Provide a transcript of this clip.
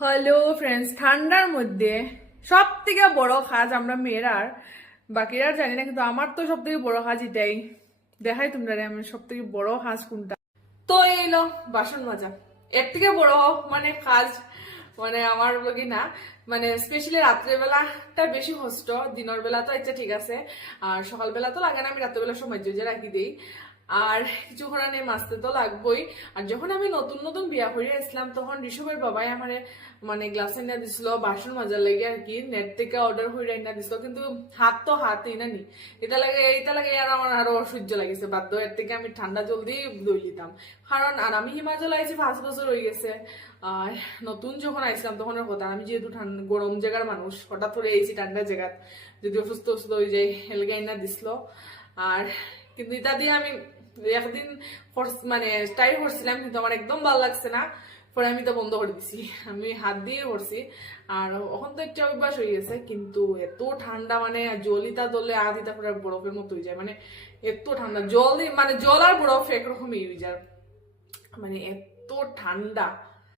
Hello friends, ঠান্ডার মধ্যে সব থেকে বড় কাজ আমরা মেয়েরার, বাকিরা জানি না, কিন্তু আমার তো সব থেকে বড় কাজ এটাই। দেখাই তোমরা আমি সব থেকে বড় কাজ কোনটা। তো এইলো বাসন মাজা, এর থেকে বড় মানে কাজ মানে আমার লগে না, মানে স্পেশালি রাত্রেবেলাটা বেশি কষ্ট। দিনের বেলা তো আচ্ছা ঠিক আছে, আর সকালবেলা তো লাগে না, আমি রাত্রেবেলা সময় যে রাখি দিই। আর কিছুক্ষণ নেই মাসতে তো লাগবোই। আর যখন আমি নতুন নতুন বিয়া করে আসলাম তখন ঋষভের বাবাই আমার মানে গ্লাস এনে দিছিল বাসন মাজার লাগে আর কি, নেট থেকে অর্ডার করে এনে দিছিল, কিন্তু হাতই না নি। এটা লাগে আর আমার আরো অসহ্য লাগিছে, বাধ্য এর থেকে আমি ঠান্ডা জলদি দই দিতাম। কারণ আর আমি হিমাচল আইছি 5 বছর হয়ে গেছে। আর নতুন যখন আইছিলাম তখন কথা, আমি যেহেতু গরম জায়গার মানুষ, হঠাৎ করে এসি ঠান্ডা জায়গা, যদি অসুস্থ হয়ে যায় হেলগা এনে দিছিল। আর কিন্তু এটা দিয়ে আমি একদিন মানে ট্রাই করছিলাম, কিন্তু আমার একদম ভালো লাগছে না। পরে আমি তো বন্ধ করে দিছি, আমি হাত দিয়ে করছি। আর এখন তো একটা অভ্যাস হয়ে গেছে, কিন্তু এত ঠান্ডা মানে জলিতা দলে আধিতা করে বরফের মতো হয়ে যায়। মানে এত ঠান্ডা জল মানে জল আর বরফ একরকমই হয়ে যায়, মানে এত ঠান্ডা।